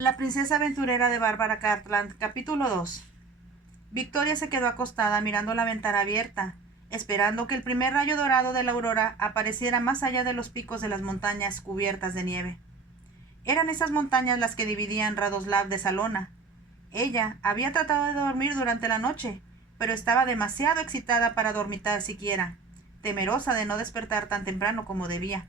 La princesa aventurera de Bárbara Cartland, capítulo 2. Victoria se quedó acostada mirando la ventana abierta, esperando que el primer rayo dorado de la aurora apareciera más allá de los picos de las montañas cubiertas de nieve. Eran esas montañas las que dividían Radoslav de Salona. Ella había tratado de dormir durante la noche, pero estaba demasiado excitada para dormitar siquiera, temerosa de no despertar tan temprano como debía.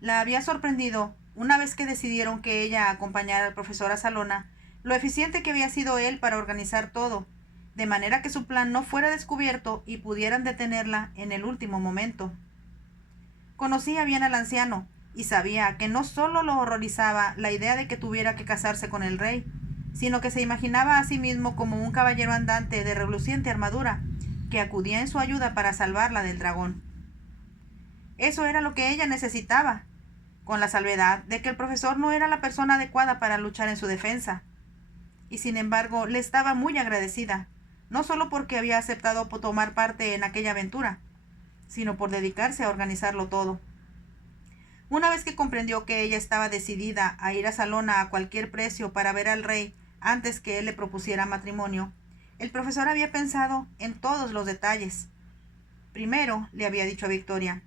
La había sorprendido, una vez que decidieron que ella acompañara al profesor a Salona, lo eficiente que había sido él para organizar todo, de manera que su plan no fuera descubierto y pudieran detenerla en el último momento. Conocía bien al anciano, y sabía que no solo lo horrorizaba la idea de que tuviera que casarse con el rey, sino que se imaginaba a sí mismo como un caballero andante de reluciente armadura, que acudía en su ayuda para salvarla del dragón. Eso era lo que ella necesitaba, con la salvedad de que el profesor no era la persona adecuada para luchar en su defensa. Y sin embargo le estaba muy agradecida, no solo porque había aceptado tomar parte en aquella aventura, sino por dedicarse a organizarlo todo. Una vez que comprendió que ella estaba decidida a ir a Salona a cualquier precio para ver al rey antes que él le propusiera matrimonio, el profesor había pensado en todos los detalles. Primero, le había dicho a Victoria,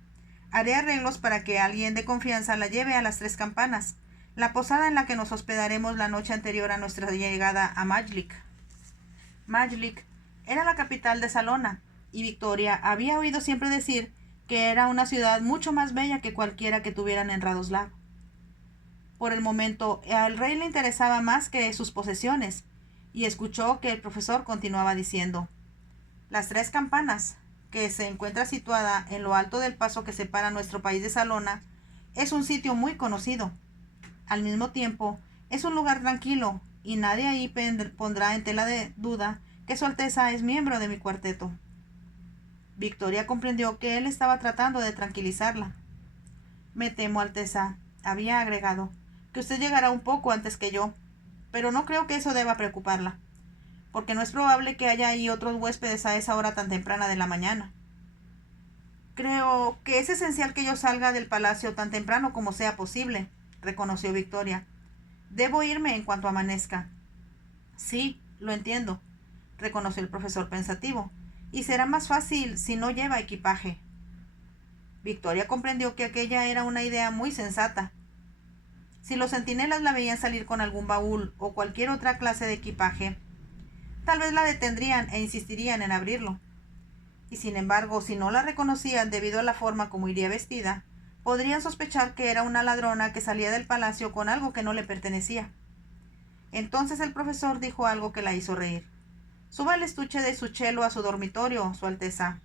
haré arreglos para que alguien de confianza la lleve a las Tres Campanas, la posada en la que nos hospedaremos la noche anterior a nuestra llegada a Majlik. Majlik era la capital de Salona, y Victoria había oído siempre decir que era una ciudad mucho más bella que cualquiera que tuvieran en Radoslav. Por el momento, al rey le interesaba más que sus posesiones, y escuchó que el profesor continuaba diciendo: Las Tres Campanas, que se encuentra situada en lo alto del paso que separa nuestro país de Salona, es un sitio muy conocido. Al mismo tiempo, es un lugar tranquilo, y nadie ahí pondrá en tela de duda que Su Alteza es miembro de mi cuarteto. Victoria comprendió que él estaba tratando de tranquilizarla. Me temo, Alteza, había agregado, que usted llegará un poco antes que yo, pero no creo que eso deba preocuparla, porque no es probable que haya ahí otros huéspedes a esa hora tan temprana de la mañana. Creo que es esencial que yo salga del palacio tan temprano como sea posible, reconoció Victoria. Debo irme en cuanto amanezca. Sí, lo entiendo, reconoció el profesor pensativo, y será más fácil si no lleva equipaje. Victoria comprendió que aquella era una idea muy sensata. Si los centinelas la veían salir con algún baúl o cualquier otra clase de equipaje, tal vez la detendrían e insistirían en abrirlo. Y sin embargo, si no la reconocían debido a la forma como iría vestida, podrían sospechar que era una ladrona que salía del palacio con algo que no le pertenecía. Entonces el profesor dijo algo que la hizo reír. Suba el estuche de su chelo a su dormitorio, Su Alteza.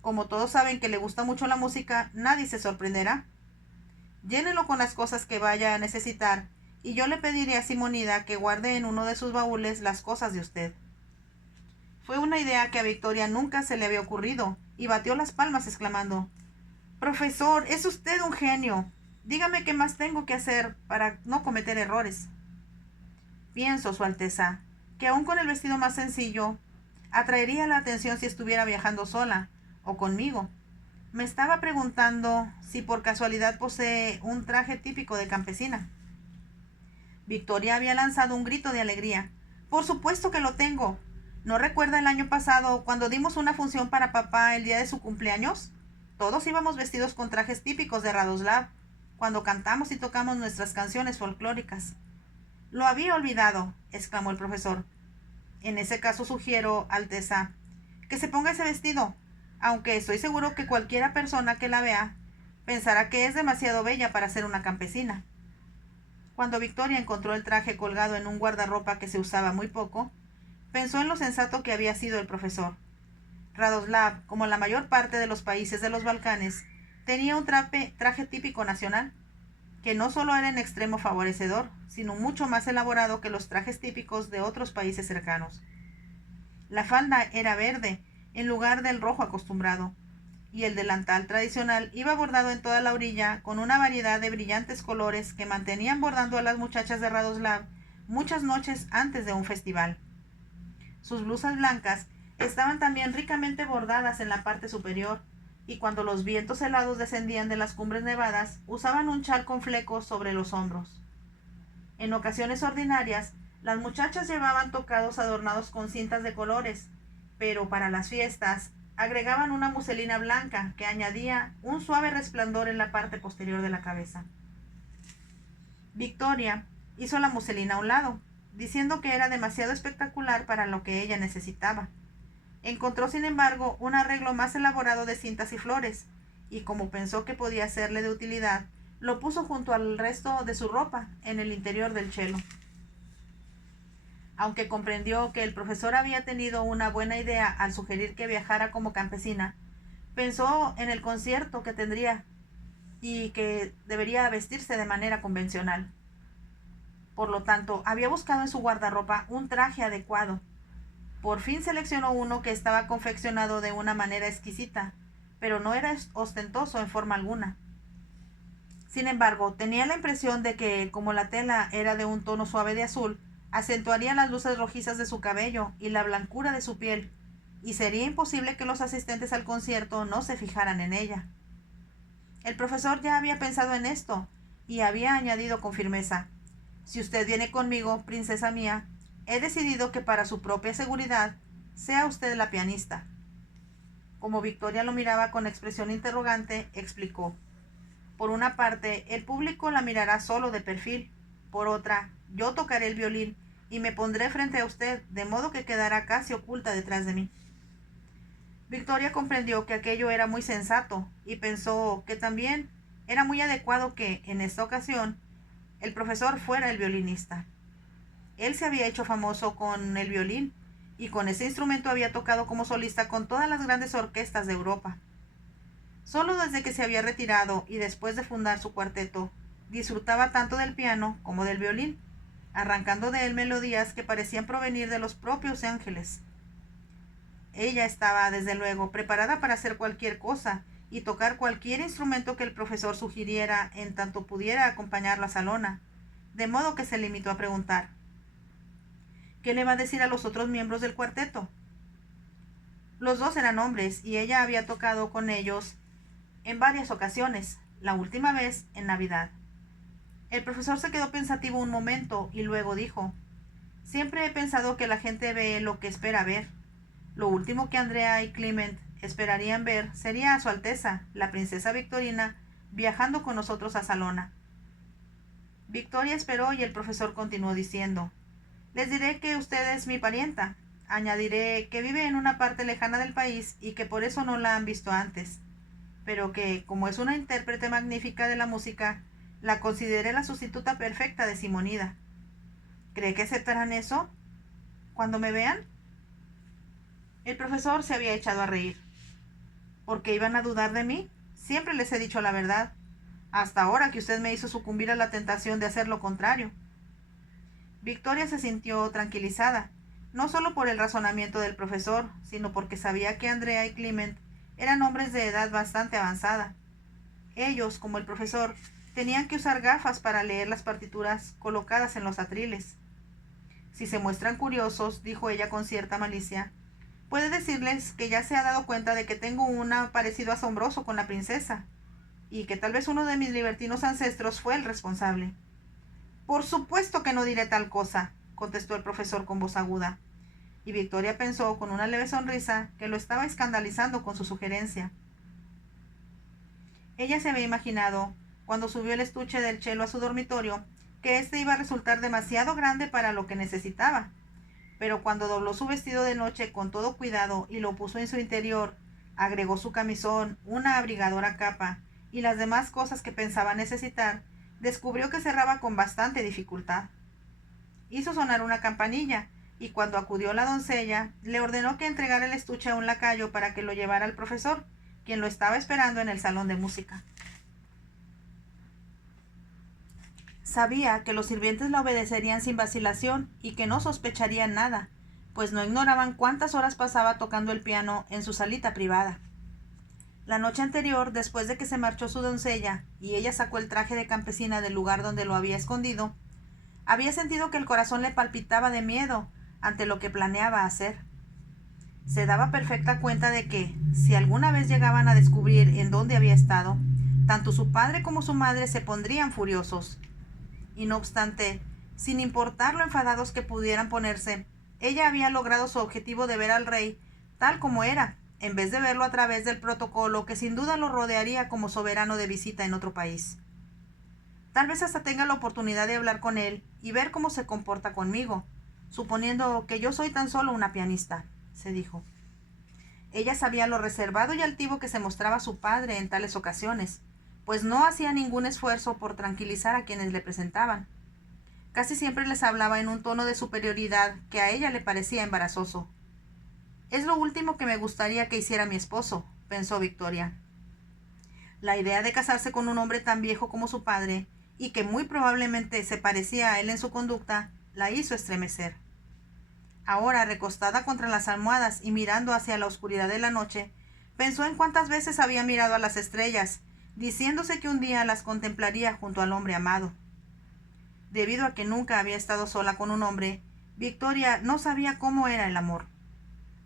Como todos saben que le gusta mucho la música, nadie se sorprenderá. Llénelo con las cosas que vaya a necesitar, y yo le pediré a Simonida que guarde en uno de sus baúles las cosas de usted. Fue una idea que a Victoria nunca se le había ocurrido, y batió las palmas exclamando: Profesor, es usted un genio. Dígame qué más tengo que hacer para no cometer errores. Pienso, Su Alteza, que aun con el vestido más sencillo, atraería la atención si estuviera viajando sola, o conmigo. Me estaba preguntando si por casualidad posee un traje típico de campesina. Victoria había lanzado un grito de alegría. Por supuesto que lo tengo. ¿No recuerda el año pasado cuando dimos una función para papá el día de su cumpleaños? Todos íbamos vestidos con trajes típicos de Radoslav, cuando cantamos y tocamos nuestras canciones folclóricas. Lo había olvidado, exclamó el profesor. En ese caso sugiero, Alteza, que se ponga ese vestido, aunque estoy seguro que cualquiera persona que la vea pensará que es demasiado bella para ser una campesina. Cuando Victoria encontró el traje colgado en un guardarropa que se usaba muy poco, pensó en lo sensato que había sido el profesor. Radoslav, como la mayor parte de los países de los Balcanes, tenía un traje típico nacional, que no solo era en extremo favorecedor, sino mucho más elaborado que los trajes típicos de otros países cercanos. La falda era verde, en lugar del rojo acostumbrado, y el delantal tradicional iba bordado en toda la orilla con una variedad de brillantes colores que mantenían bordando a las muchachas de Radoslav muchas noches antes de un festival. Sus blusas blancas estaban también ricamente bordadas en la parte superior, y cuando los vientos helados descendían de las cumbres nevadas, usaban un chal con flecos sobre los hombros. En ocasiones ordinarias, las muchachas llevaban tocados adornados con cintas de colores, pero para las fiestas agregaban una muselina blanca que añadía un suave resplandor en la parte posterior de la cabeza. Victoria hizo la muselina a un lado, diciendo que era demasiado espectacular para lo que ella necesitaba. Encontró, sin embargo, un arreglo más elaborado de cintas y flores, y como pensó que podía serle de utilidad, lo puso junto al resto de su ropa en el interior del chelo. Aunque comprendió que el profesor había tenido una buena idea al sugerir que viajara como campesina, pensó en el concierto que tendría y que debería vestirse de manera convencional. Por lo tanto, había buscado en su guardarropa un traje adecuado. Por fin seleccionó uno que estaba confeccionado de una manera exquisita, pero no era ostentoso en forma alguna. Sin embargo, tenía la impresión de que, como la tela era de un tono suave de azul, acentuaría las luces rojizas de su cabello y la blancura de su piel, y sería imposible que los asistentes al concierto no se fijaran en ella. El profesor ya había pensado en esto, y había añadido con firmeza: «Si usted viene conmigo, princesa mía, he decidido que para su propia seguridad sea usted la pianista». Como Victoria lo miraba con expresión interrogante, explicó: «Por una parte, el público la mirará solo de perfil. Por otra, yo tocaré el violín y me pondré frente a usted, de modo que quedará casi oculta detrás de mí». Victoria comprendió que aquello era muy sensato y pensó que también era muy adecuado que, en esta ocasión, el profesor fuera el violinista. Él se había hecho famoso con el violín y con ese instrumento había tocado como solista con todas las grandes orquestas de Europa. Solo desde que se había retirado y después de fundar su cuarteto, disfrutaba tanto del piano como del violín, arrancando de él melodías que parecían provenir de los propios ángeles. Ella estaba, desde luego, preparada para hacer cualquier cosa y tocar cualquier instrumento que el profesor sugiriera en tanto pudiera acompañarla a Salona, de modo que se limitó a preguntar: «¿Qué le va a decir a los otros miembros del cuarteto?». Los dos eran hombres y ella había tocado con ellos en varias ocasiones, la última vez en Navidad. El profesor se quedó pensativo un momento y luego dijo: «Siempre he pensado que la gente ve lo que espera ver. Lo último que Andrea y Clement esperarían ver sería a Su Alteza, la princesa Victorina, viajando con nosotros a Salona». Victoria esperó y el profesor continuó diciendo: «Les diré que usted es mi parienta. Añadiré que vive en una parte lejana del país y que por eso no la han visto antes, pero que, como es una intérprete magnífica de la música, la consideré la sustituta perfecta de Simonida. ¿Cree que aceptarán eso cuando me vean?». El profesor se había echado a reír. «¿Por qué iban a dudar de mí? Siempre les he dicho la verdad, hasta ahora que usted me hizo sucumbir a la tentación de hacer lo contrario». Victoria se sintió tranquilizada, no solo por el razonamiento del profesor, sino porque sabía que Andrea y Clement eran hombres de edad bastante avanzada. Ellos, como el profesor, tenían que usar gafas para leer las partituras colocadas en los atriles. «Si se muestran curiosos», dijo ella con cierta malicia, «puede decirles que ya se ha dado cuenta de que tengo un parecido asombroso con la princesa, y que tal vez uno de mis libertinos ancestros fue el responsable». «Por supuesto que no diré tal cosa», contestó el profesor con voz aguda, y Victoria pensó con una leve sonrisa que lo estaba escandalizando con su sugerencia. Ella se había imaginado, cuando subió el estuche del chelo a su dormitorio, que éste iba a resultar demasiado grande para lo que necesitaba, pero cuando dobló su vestido de noche con todo cuidado y lo puso en su interior, agregó su camisón, una abrigadora capa y las demás cosas que pensaba necesitar, descubrió que cerraba con bastante dificultad. Hizo sonar una campanilla, y cuando acudió la doncella, le ordenó que entregara el estuche a un lacayo para que lo llevara al profesor, quien lo estaba esperando en el salón de música. Sabía que los sirvientes la obedecerían sin vacilación y que no sospecharían nada, pues no ignoraban cuántas horas pasaba tocando el piano en su salita privada. La noche anterior, después de que se marchó su doncella y ella sacó el traje de campesina del lugar donde lo había escondido, había sentido que el corazón le palpitaba de miedo ante lo que planeaba hacer. Se daba perfecta cuenta de que, si alguna vez llegaban a descubrir en dónde había estado, tanto su padre como su madre se pondrían furiosos. Y no obstante, Sin importar lo enfadados que pudieran ponerse, ella había logrado su objetivo de ver al rey tal como era, en vez de verlo a través del protocolo que sin duda lo rodearía como soberano de visita en otro país. Tal vez hasta tenga la oportunidad de hablar con él y ver cómo se comporta conmigo, suponiendo que yo soy tan solo una pianista, se dijo. Ella sabía lo reservado y altivo que se mostraba su padre en tales ocasiones, pues no hacía ningún esfuerzo por tranquilizar a quienes le presentaban. Casi siempre les hablaba en un tono de superioridad que a ella le parecía embarazoso. Es lo último que me gustaría que hiciera mi esposo, pensó Victoria. La idea de casarse con un hombre tan viejo como su padre, y que muy probablemente se parecía a él en su conducta, la hizo estremecer. Ahora, recostada contra las almohadas y mirando hacia la oscuridad de la noche, pensó en cuántas veces había mirado a las estrellas, diciéndose que un día las contemplaría junto al hombre amado. Debido a que nunca había estado sola con un hombre, Victoria no sabía cómo era el amor.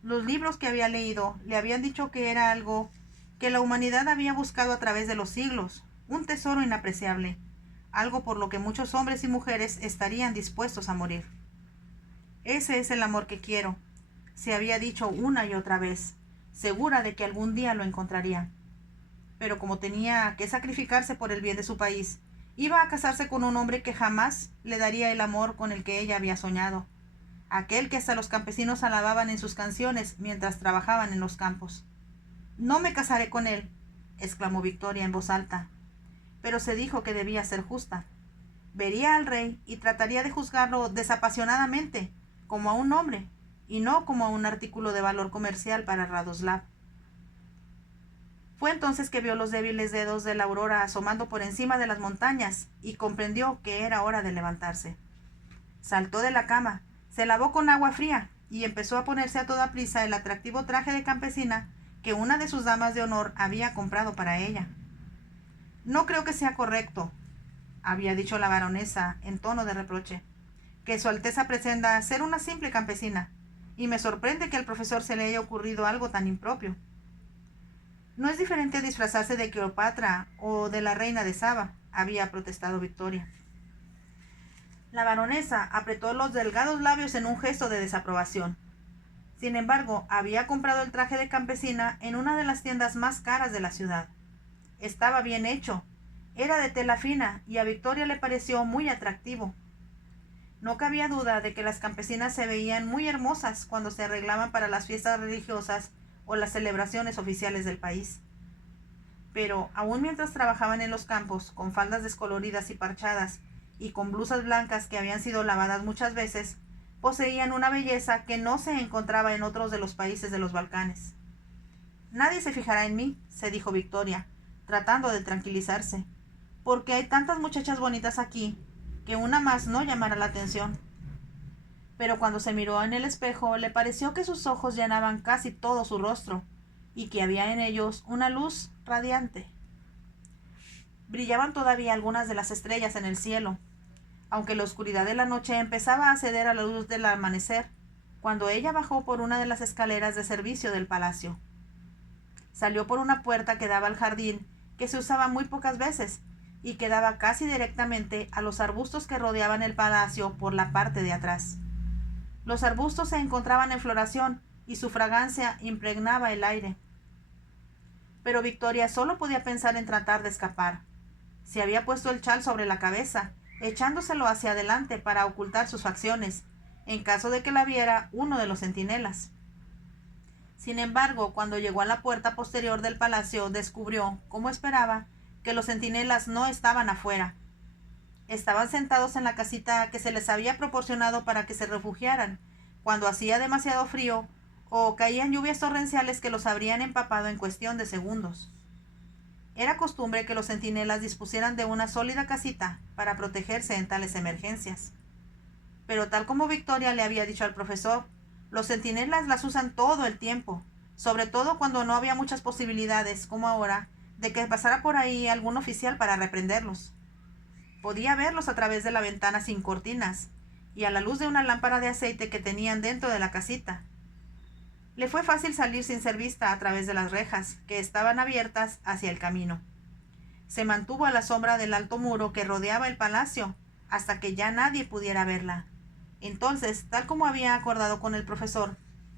Los libros que había leído le habían dicho que era algo que la humanidad había buscado a través de los siglos, un tesoro inapreciable, algo por lo que muchos hombres y mujeres estarían dispuestos a morir. Ese es el amor que quiero, se había dicho una y otra vez, segura de que algún día lo encontraría. Pero como tenía que sacrificarse por el bien de su país, iba a casarse con un hombre que jamás le daría el amor con el que ella había soñado, aquel que hasta los campesinos alababan en sus canciones mientras trabajaban en los campos. No me casaré con él, exclamó Victoria en voz alta, pero se dijo que debía ser justa. Vería al rey y trataría de juzgarlo desapasionadamente, como a un hombre, y no como a un artículo de valor comercial para Radoslav. Fue entonces que vio los débiles dedos de la aurora asomando por encima de las montañas y comprendió que era hora de levantarse. Saltó de la cama, se lavó con agua fría y empezó a ponerse a toda prisa el atractivo traje de campesina que una de sus damas de honor había comprado para ella. No creo que sea correcto, había dicho la baronesa en tono de reproche, que su Alteza pretenda ser una simple campesina, y me sorprende que al profesor se le haya ocurrido algo tan impropio. No es diferente disfrazarse de Cleopatra o de la reina de Saba, había protestado Victoria. La baronesa apretó los delgados labios en un gesto de desaprobación. Sin embargo, había comprado el traje de campesina en una de las tiendas más caras de la ciudad. Estaba bien hecho, era de tela fina y a Victoria le pareció muy atractivo. No cabía duda de que las campesinas se veían muy hermosas cuando se arreglaban para las fiestas religiosas o las celebraciones oficiales del país. Pero, aun mientras trabajaban en los campos, con faldas descoloridas y parchadas, y con blusas blancas que habían sido lavadas muchas veces, poseían una belleza que no se encontraba en otros de los países de los Balcanes. Nadie se fijará en mí, se dijo Victoria, tratando de tranquilizarse, porque hay tantas muchachas bonitas aquí, que una más no llamará la atención. Pero cuando se miró en el espejo, le pareció que sus ojos llenaban casi todo su rostro, y que había en ellos una luz radiante. Brillaban todavía algunas de las estrellas en el cielo, aunque la oscuridad de la noche empezaba a ceder a la luz del amanecer, cuando ella bajó por una de las escaleras de servicio del palacio. Salió por una puerta que daba al jardín, que se usaba muy pocas veces, y que daba casi directamente a los arbustos que rodeaban el palacio por la parte de atrás. Los arbustos se encontraban en floración, y su fragancia impregnaba el aire. Pero Victoria solo podía pensar en tratar de escapar. Se había puesto el chal sobre la cabeza, echándoselo hacia adelante para ocultar sus facciones, en caso de que la viera uno de los centinelas. Sin embargo, cuando llegó a la puerta posterior del palacio, descubrió, como esperaba, que los centinelas no estaban afuera. Estaban sentados en la casita que se les había proporcionado para que se refugiaran, cuando hacía demasiado frío o caían lluvias torrenciales que los habrían empapado en cuestión de segundos. Era costumbre que los centinelas dispusieran de una sólida casita para protegerse en tales emergencias. Pero tal como Victoria le había dicho al profesor, los centinelas las usan todo el tiempo, sobre todo cuando no había muchas posibilidades, como ahora, de que pasara por ahí algún oficial para reprenderlos. Podía verlos a través de la ventana sin cortinas y a la luz de una lámpara de aceite que tenían dentro de la casita. Le fue fácil salir sin ser vista a través de las rejas, que estaban abiertas hacia el camino. Se mantuvo a la sombra del alto muro que rodeaba el palacio, hasta que ya nadie pudiera verla. Entonces, tal como había acordado con el profesor,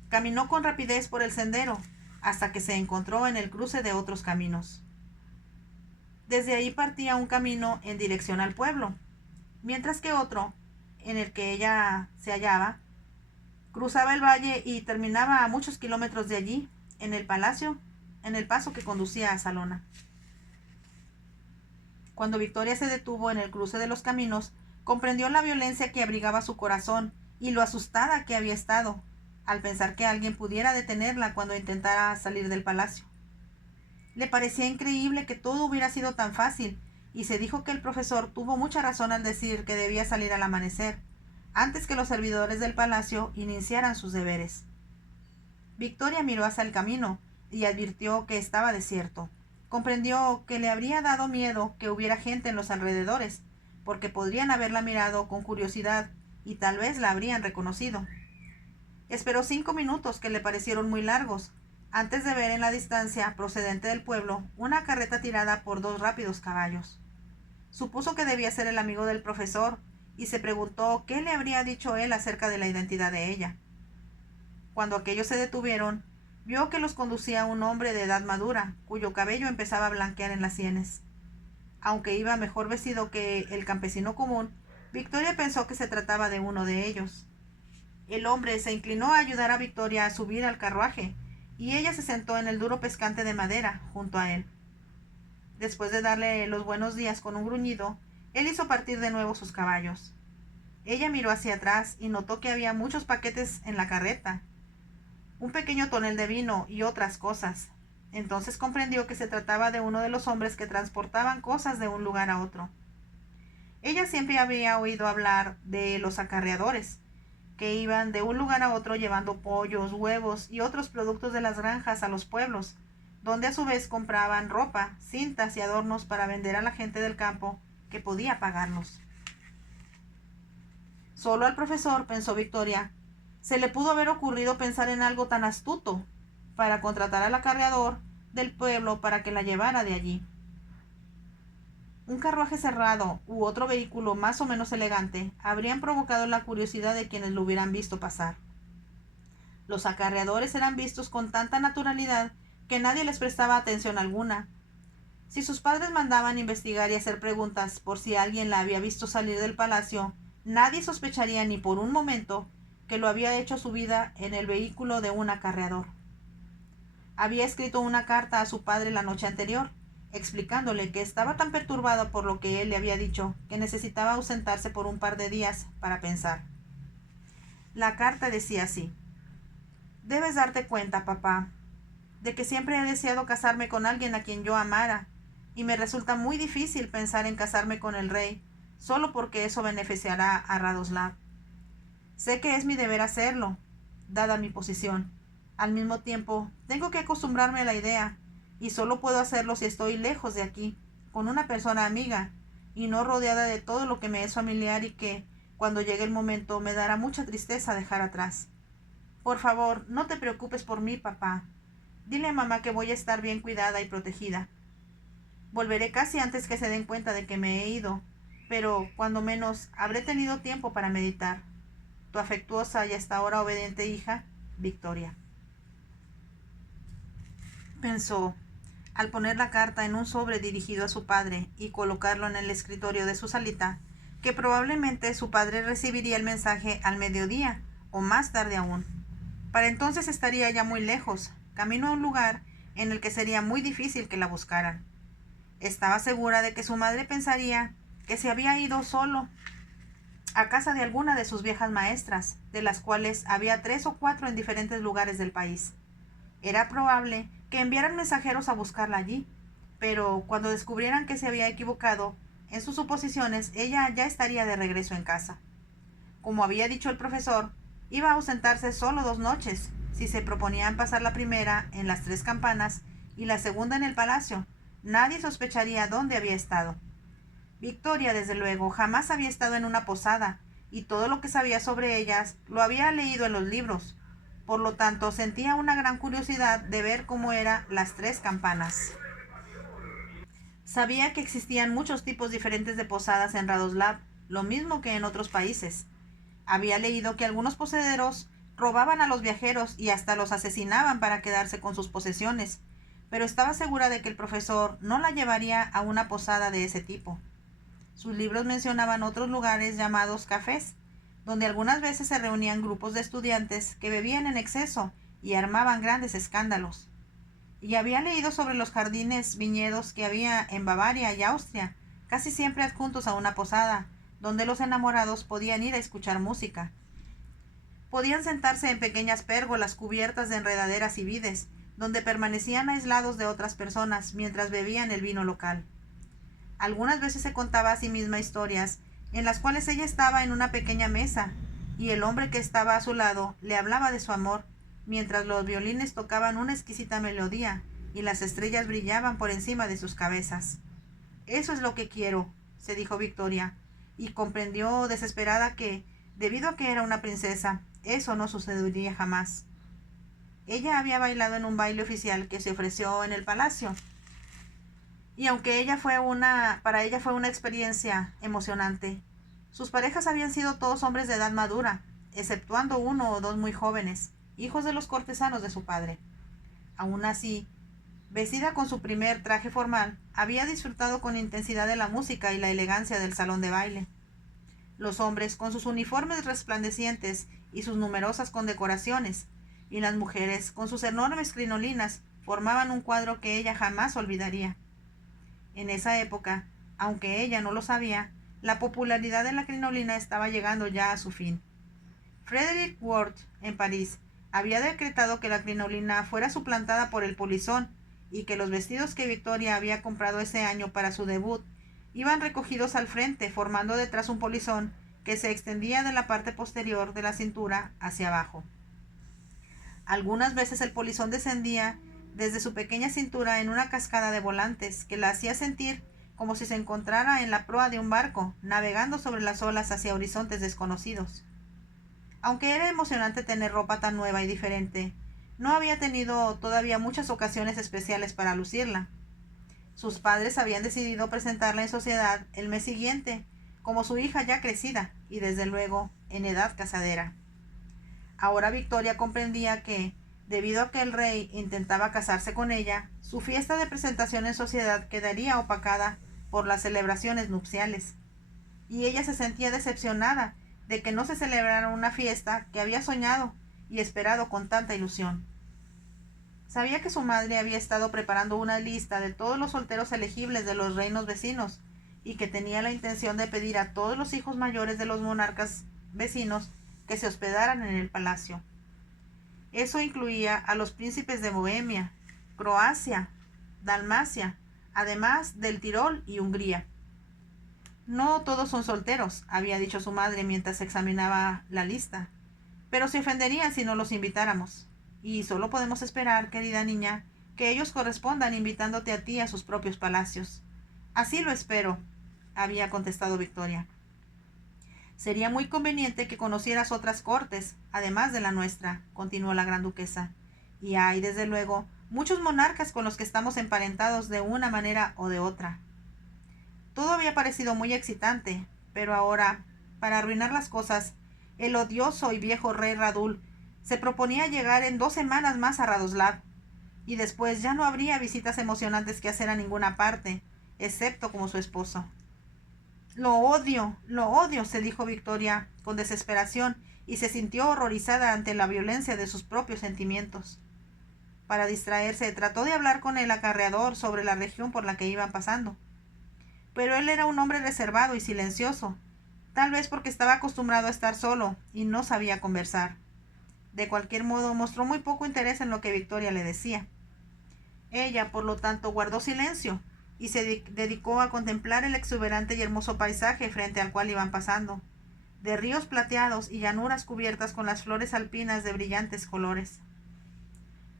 caminó con rapidez por el sendero hasta que se encontró en el cruce de otros caminos. Desde ahí partía un camino en dirección al pueblo, mientras que otro, en el que ella se hallaba, cruzaba el valle y terminaba a muchos kilómetros de allí, en el palacio, en el paso que conducía a Salona. Cuando Victoria se detuvo en el cruce de los caminos, comprendió la violencia que abrigaba su corazón y lo asustada que había estado, al pensar que alguien pudiera detenerla cuando intentara salir del palacio. Le parecía increíble que todo hubiera sido tan fácil, y se dijo que el profesor tuvo mucha razón al decir que debía salir al amanecer, antes que los servidores del palacio iniciaran sus deberes. Victoria miró hacia el camino y advirtió que estaba desierto. Comprendió que le habría dado miedo que hubiera gente en los alrededores, porque podrían haberla mirado con curiosidad y tal vez la habrían reconocido. Esperó 5 minutos que le parecieron muy largos, antes de ver en la distancia, procedente del pueblo, una carreta tirada por 2 rápidos caballos. Supuso que debía ser el amigo del profesor, y se preguntó qué le habría dicho él acerca de la identidad de ella. Cuando aquellos se detuvieron, vio que los conducía un hombre de edad madura, cuyo cabello empezaba a blanquear en las sienes. Aunque iba mejor vestido que el campesino común, Victoria pensó que se trataba de uno de ellos. El hombre se inclinó a ayudar a Victoria a subir al carruaje, y ella se sentó en el duro pescante de madera junto a él. Después de darle los buenos días con un gruñido, él hizo partir de nuevo sus caballos. Ella miró hacia atrás y notó que había muchos paquetes en la carreta, un pequeño tonel de vino y otras cosas. Entonces comprendió que se trataba de uno de los hombres que transportaban cosas de un lugar a otro. Ella siempre había oído hablar de los acarreadores, que iban de un lugar a otro llevando pollos, huevos y otros productos de las granjas a los pueblos, donde a su vez compraban ropa, cintas y adornos para vender a la gente del campo que podía pagarlos. Solo al profesor, pensó Victoria, se le pudo haber ocurrido pensar en algo tan astuto para contratar al acarreador del pueblo para que la llevara de allí. Un carruaje cerrado u otro vehículo más o menos elegante habrían provocado la curiosidad de quienes lo hubieran visto pasar. Los acarreadores eran vistos con tanta naturalidad que nadie les prestaba atención alguna. Si sus padres mandaban investigar y hacer preguntas por si alguien la había visto salir del palacio, nadie sospecharía ni por un momento que lo había hecho subida en el vehículo de un acarreador. Había escrito una carta a su padre la noche anterior, explicándole que estaba tan perturbado por lo que él le había dicho que necesitaba ausentarse por un par de días para pensar. La carta decía así: «Debes darte cuenta, papá, de que siempre he deseado casarme con alguien a quien yo amara, y me resulta muy difícil pensar en casarme con el rey, solo porque eso beneficiará a Radoslav. Sé que es mi deber hacerlo, dada mi posición. Al mismo tiempo, tengo que acostumbrarme a la idea, y solo puedo hacerlo si estoy lejos de aquí, con una persona amiga, y no rodeada de todo lo que me es familiar y que, cuando llegue el momento, me dará mucha tristeza dejar atrás. Por favor, no te preocupes por mí, papá. Dile a mamá que voy a estar bien cuidada y protegida. Volveré casi antes que se den cuenta de que me he ido, pero cuando menos habré tenido tiempo para meditar. Tu afectuosa y hasta ahora obediente hija, Victoria». Pensó, al poner la carta en un sobre dirigido a su padre y colocarlo en el escritorio de su salita, que probablemente su padre recibiría el mensaje al mediodía o más tarde aún. Para entonces estaría ya muy lejos, camino a un lugar en el que sería muy difícil que la buscaran. Estaba segura de que su madre pensaría que se había ido solo a casa de alguna de sus viejas maestras, de las cuales había 3 o 4 en diferentes lugares del país. Era probable que enviaran mensajeros a buscarla allí, pero cuando descubrieran que se había equivocado en sus suposiciones, ella ya estaría de regreso en casa. Como había dicho el profesor, iba a ausentarse solo 2 noches, si se proponían pasar la primera en las 3 campanas y la segunda en el palacio. Nadie sospecharía dónde había estado. Victoria, desde luego, jamás había estado en una posada, y todo lo que sabía sobre ellas lo había leído en los libros. Por lo tanto, sentía una gran curiosidad de ver cómo eran las 3 campanas. Sabía que existían muchos tipos diferentes de posadas en Radoslav, lo mismo que en otros países. Había leído que algunos poseedores robaban a los viajeros y hasta los asesinaban para quedarse con sus posesiones, pero estaba segura de que el profesor no la llevaría a una posada de ese tipo. Sus libros mencionaban otros lugares llamados cafés, donde algunas veces se reunían grupos de estudiantes que bebían en exceso y armaban grandes escándalos. Y había leído sobre los jardines viñedos que había en Bavaria y Austria, casi siempre adjuntos a una posada, donde los enamorados podían ir a escuchar música. Podían sentarse en pequeñas pérgolas cubiertas de enredaderas y vides, donde permanecían aislados de otras personas mientras bebían el vino local. Algunas veces se contaba a sí misma historias en las cuales ella estaba en una pequeña mesa y el hombre que estaba a su lado le hablaba de su amor, mientras los violines tocaban una exquisita melodía y las estrellas brillaban por encima de sus cabezas. Eso es lo que quiero, se dijo Victoria, y comprendió desesperada que, debido a que era una princesa, eso no sucedería jamás. Ella había bailado en un baile oficial que se ofreció en el palacio, y aunque para ella fue una experiencia emocionante. Sus parejas habían sido todos hombres de edad madura, exceptuando uno o dos muy jóvenes, hijos de los cortesanos de su padre. Aún así, vestida con su primer traje formal, había disfrutado con intensidad de la música y la elegancia del salón de baile. Los hombres, con sus uniformes resplandecientes y sus numerosas condecoraciones, y las mujeres, con sus enormes crinolinas, formaban un cuadro que ella jamás olvidaría. En esa época, aunque ella no lo sabía, la popularidad de la crinolina estaba llegando ya a su fin. Frederick Worth, en París, había decretado que la crinolina fuera suplantada por el polizón y que los vestidos que Victoria había comprado ese año para su debut iban recogidos al frente, formando detrás un polizón que se extendía de la parte posterior de la cintura hacia abajo. Algunas veces el polizón descendía desde su pequeña cintura en una cascada de volantes que la hacía sentir como si se encontrara en la proa de un barco, navegando sobre las olas hacia horizontes desconocidos. Aunque era emocionante tener ropa tan nueva y diferente, no había tenido todavía muchas ocasiones especiales para lucirla. Sus padres habían decidido presentarla en sociedad el mes siguiente, como su hija ya crecida y desde luego en edad casadera. Ahora Victoria comprendía que, debido a que el rey intentaba casarse con ella, su fiesta de presentación en sociedad quedaría opacada por las celebraciones nupciales, y ella se sentía decepcionada de que no se celebrara una fiesta que había soñado y esperado con tanta ilusión. Sabía que su madre había estado preparando una lista de todos los solteros elegibles de los reinos vecinos y que tenía la intención de pedir a todos los hijos mayores de los monarcas vecinos que se hospedaran en el palacio. Eso incluía a los príncipes de Bohemia, Croacia, Dalmacia, además del Tirol y Hungría. No todos son solteros, había dicho su madre mientras examinaba la lista, pero se ofenderían si no los invitáramos. Y solo podemos esperar, querida niña, que ellos correspondan invitándote a ti a sus propios palacios. Así lo espero, había contestado Victoria. Sería muy conveniente que conocieras otras cortes, además de la nuestra, continuó la gran duquesa. Y hay, desde luego, muchos monarcas con los que estamos emparentados de una manera o de otra. Todo había parecido muy excitante, pero ahora, para arruinar las cosas, el odioso y viejo rey Radul se proponía llegar en 2 semanas más a Radoslav, y después ya no habría visitas emocionantes que hacer a ninguna parte, excepto como su esposo. Lo odio, se dijo Victoria con desesperación, y se sintió horrorizada ante la violencia de sus propios sentimientos. Para distraerse, trató de hablar con el acarreador sobre la región por la que iban pasando. Pero él era un hombre reservado y silencioso, tal vez porque estaba acostumbrado a estar solo y no sabía conversar. De cualquier modo, mostró muy poco interés en lo que Victoria le decía. Ella, por lo tanto, guardó silencio y se dedicó a contemplar el exuberante y hermoso paisaje frente al cual iban pasando, de ríos plateados y llanuras cubiertas con las flores alpinas de brillantes colores.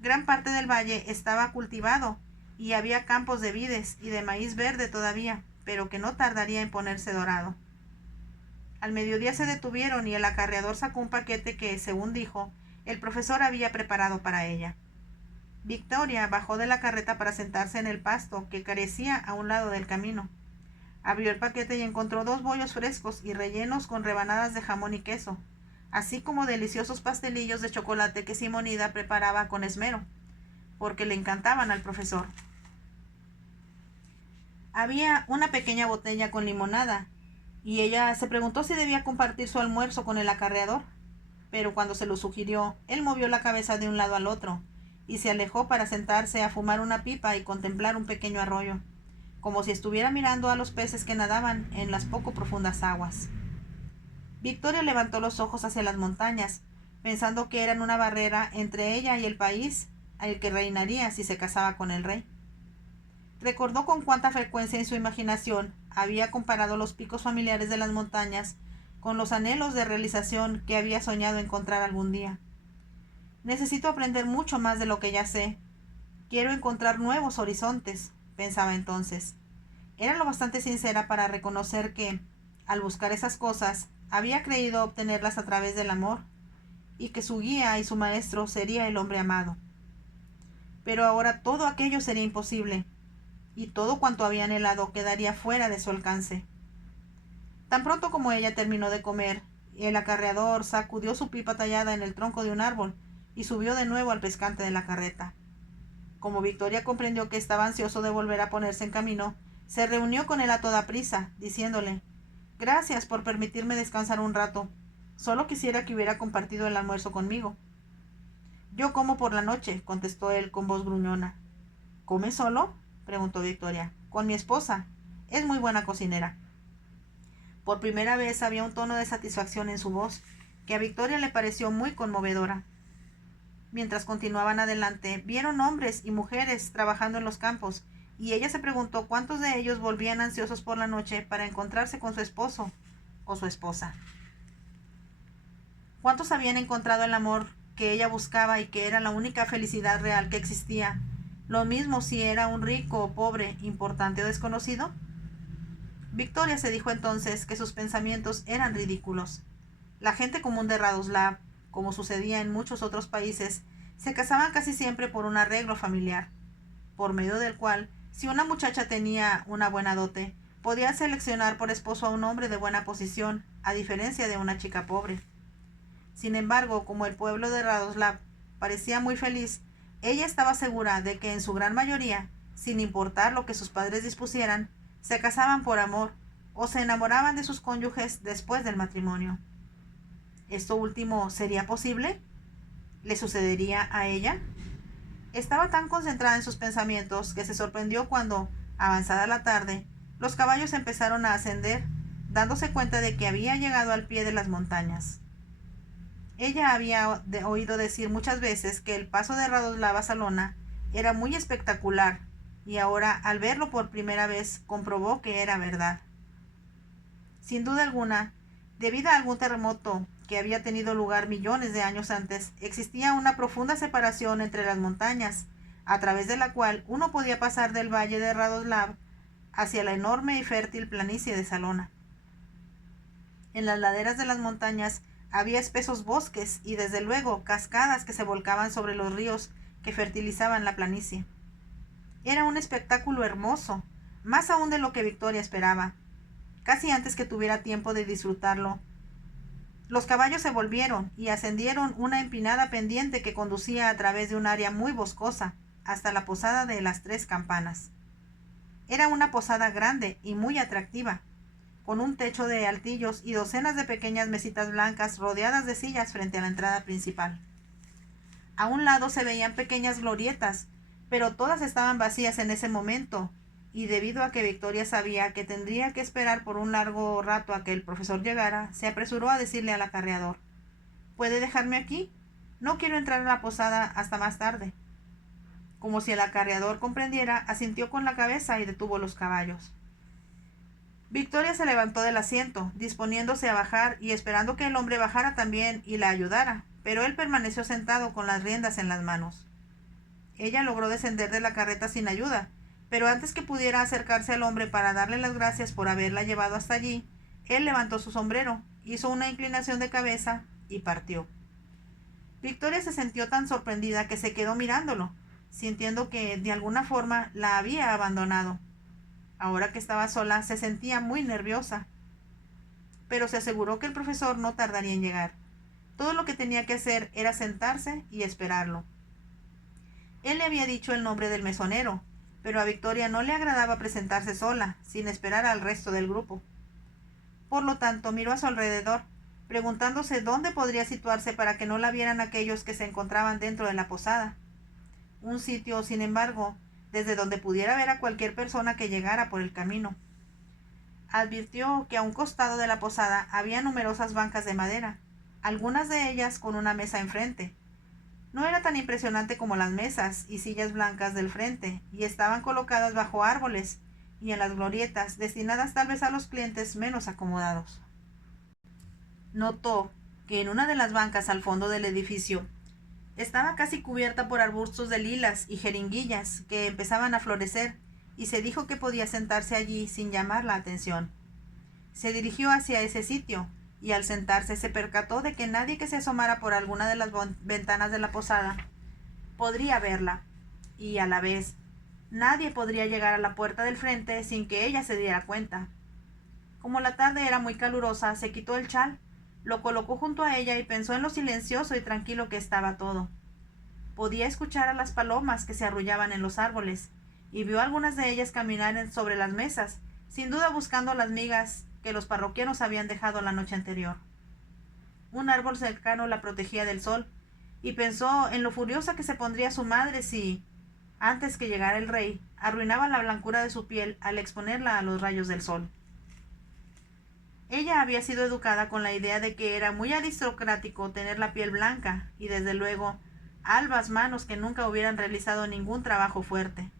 Gran parte del valle estaba cultivado y había campos de vides y de maíz verde todavía, pero que no tardaría en ponerse dorado. Al mediodía se detuvieron y el acarreador sacó un paquete que, según dijo, el profesor había preparado para ella. Victoria bajó de la carreta para sentarse en el pasto que carecía a un lado del camino. Abrió el paquete y encontró 2 bollos frescos y rellenos con rebanadas de jamón y queso, así como deliciosos pastelillos de chocolate que Simonida preparaba con esmero, porque le encantaban al profesor. Había una pequeña botella con limonada, y ella se preguntó si debía compartir su almuerzo con el acarreador, pero cuando se lo sugirió, él movió la cabeza de un lado al otro, y se alejó para sentarse a fumar una pipa y contemplar un pequeño arroyo, como si estuviera mirando a los peces que nadaban en las poco profundas aguas. Victoria levantó los ojos hacia las montañas, pensando que eran una barrera entre ella y el país al que reinaría si se casaba con el rey. Recordó con cuánta frecuencia en su imaginación había comparado los picos familiares de las montañas con los anhelos de realización que había soñado encontrar algún día. Necesito aprender mucho más de lo que ya sé. Quiero encontrar nuevos horizontes, pensaba entonces. Era lo bastante sincera para reconocer que, al buscar esas cosas, había creído obtenerlas a través del amor, y que su guía y su maestro sería el hombre amado. Pero ahora todo aquello sería imposible, y todo cuanto había anhelado quedaría fuera de su alcance. Tan pronto como ella terminó de comer, el acarreador sacudió su pipa tallada en el tronco de un árbol y subió de nuevo al pescante de la carreta. Como Victoria comprendió que estaba ansioso de volver a ponerse en camino, se reunió con él a toda prisa, diciéndole: «Gracias por permitirme descansar un rato. Solo quisiera que hubiera compartido el almuerzo conmigo». «Yo como por la noche», contestó él con voz gruñona. «¿Come solo?», preguntó Victoria. «Con mi esposa. Es muy buena cocinera». Por primera vez había un tono de satisfacción en su voz, que a Victoria le pareció muy conmovedora. Mientras continuaban adelante, vieron hombres y mujeres trabajando en los campos, y ella se preguntó cuántos de ellos volvían ansiosos por la noche para encontrarse con su esposo o su esposa. ¿Cuántos habían encontrado el amor que ella buscaba y que era la única felicidad real que existía? Lo mismo si era un rico o pobre, importante o desconocido. Victoria se dijo entonces que sus pensamientos eran ridículos. La gente común de Radoslav, como sucedía en muchos otros países, se casaban casi siempre por un arreglo familiar, por medio del cual, si una muchacha tenía una buena dote, podía seleccionar por esposo a un hombre de buena posición, a diferencia de una chica pobre. Sin embargo, como el pueblo de Radoslav parecía muy feliz, ella estaba segura de que en su gran mayoría, sin importar lo que sus padres dispusieran, se casaban por amor o se enamoraban de sus cónyuges después del matrimonio. ¿Esto último sería posible? ¿Le sucedería a ella? Estaba tan concentrada en sus pensamientos que se sorprendió cuando, avanzada la tarde, los caballos empezaron a ascender, dándose cuenta de que había llegado al pie de las montañas. Ella había oído decir muchas veces que el paso de Radoslav a Salona era muy espectacular, y ahora, al verlo por primera vez, comprobó que era verdad. Sin duda alguna, debido a algún terremoto que había tenido lugar millones de años antes, existía una profunda separación entre las montañas, a través de la cual uno podía pasar del valle de Radoslav hacia la enorme y fértil planicie de Salona. En las laderas de las montañas había espesos bosques y desde luego cascadas que se volcaban sobre los ríos que fertilizaban la planicie. Era un espectáculo hermoso, más aún de lo que Victoria esperaba. Casi antes que tuviera tiempo de disfrutarlo, los caballos se volvieron y ascendieron una empinada pendiente que conducía a través de un área muy boscosa hasta la posada de las 3 campanas. Era una posada grande y muy atractiva, con un techo de altillos y docenas de pequeñas mesitas blancas rodeadas de sillas frente a la entrada principal. A un lado se veían pequeñas glorietas, pero todas estaban vacías en ese momento, y debido a que Victoria sabía que tendría que esperar por un largo rato a que el profesor llegara, se apresuró a decirle al acarreador: «¿Puede dejarme aquí? No quiero entrar a la posada hasta más tarde». Como si el acarreador comprendiera, asintió con la cabeza y detuvo los caballos. Victoria se levantó del asiento, disponiéndose a bajar y esperando que el hombre bajara también y la ayudara, pero él permaneció sentado con las riendas en las manos. Ella logró descender de la carreta sin ayuda, pero antes que pudiera acercarse al hombre para darle las gracias por haberla llevado hasta allí, él levantó su sombrero, hizo una inclinación de cabeza y partió. Victoria se sintió tan sorprendida que se quedó mirándolo, sintiendo que de alguna forma la había abandonado. Ahora que estaba sola, se sentía muy nerviosa, pero se aseguró que el profesor no tardaría en llegar. Todo lo que tenía que hacer era sentarse y esperarlo. Él le había dicho el nombre del mesonero, pero a Victoria no le agradaba presentarse sola, sin esperar al resto del grupo. Por lo tanto, miró a su alrededor, preguntándose dónde podría situarse para que no la vieran aquellos que se encontraban dentro de la posada. Un sitio, sin embargo, desde donde pudiera ver a cualquier persona que llegara por el camino. Advirtió que a un costado de la posada había numerosas bancas de madera, algunas de ellas con una mesa enfrente. No era tan impresionante como las mesas y sillas blancas del frente, y estaban colocadas bajo árboles y en las glorietas, destinadas tal vez a los clientes menos acomodados. Notó que en una de las bancas al fondo del edificio estaba casi cubierta por arbustos de lilas y jeringuillas que empezaban a florecer, y se dijo que podía sentarse allí sin llamar la atención. Se dirigió hacia ese sitio, y al sentarse se percató de que nadie que se asomara por alguna de las ventanas de la posada podría verla, y a la vez nadie podría llegar a la puerta del frente sin que ella se diera cuenta. Como la tarde era muy calurosa, se quitó el chal, lo colocó junto a ella y pensó en lo silencioso y tranquilo que estaba todo. Podía escuchar a las palomas que se arrullaban en los árboles, y vio algunas de ellas caminar sobre las mesas, sin duda buscando las migas que los parroquianos habían dejado la noche anterior. Un árbol cercano la protegía del sol, y pensó en lo furiosa que se pondría su madre si, antes que llegara el rey, arruinaba la blancura de su piel al exponerla a los rayos del sol. Ella había sido educada con la idea de que era muy aristocrático tener la piel blanca y, desde luego, albas manos que nunca hubieran realizado ningún trabajo fuerte.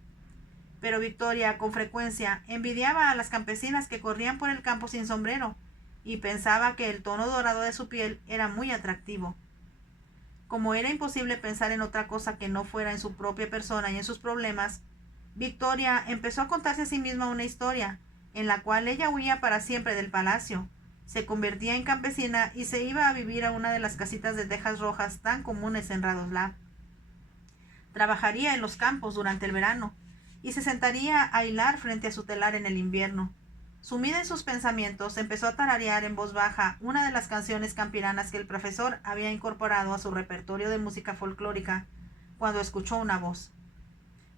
Pero Victoria, con frecuencia, envidiaba a las campesinas que corrían por el campo sin sombrero, y pensaba que el tono dorado de su piel era muy atractivo. Como era imposible pensar en otra cosa que no fuera en su propia persona y en sus problemas, Victoria empezó a contarse a sí misma una historia, en la cual ella huía para siempre del palacio, se convertía en campesina y se iba a vivir a una de las casitas de tejas rojas tan comunes en Radoslav. Trabajaría en los campos durante el verano, y se sentaría a hilar frente a su telar en el invierno. Sumida en sus pensamientos, empezó a tararear en voz baja una de las canciones campiranas que el profesor había incorporado a su repertorio de música folclórica, cuando escuchó una voz.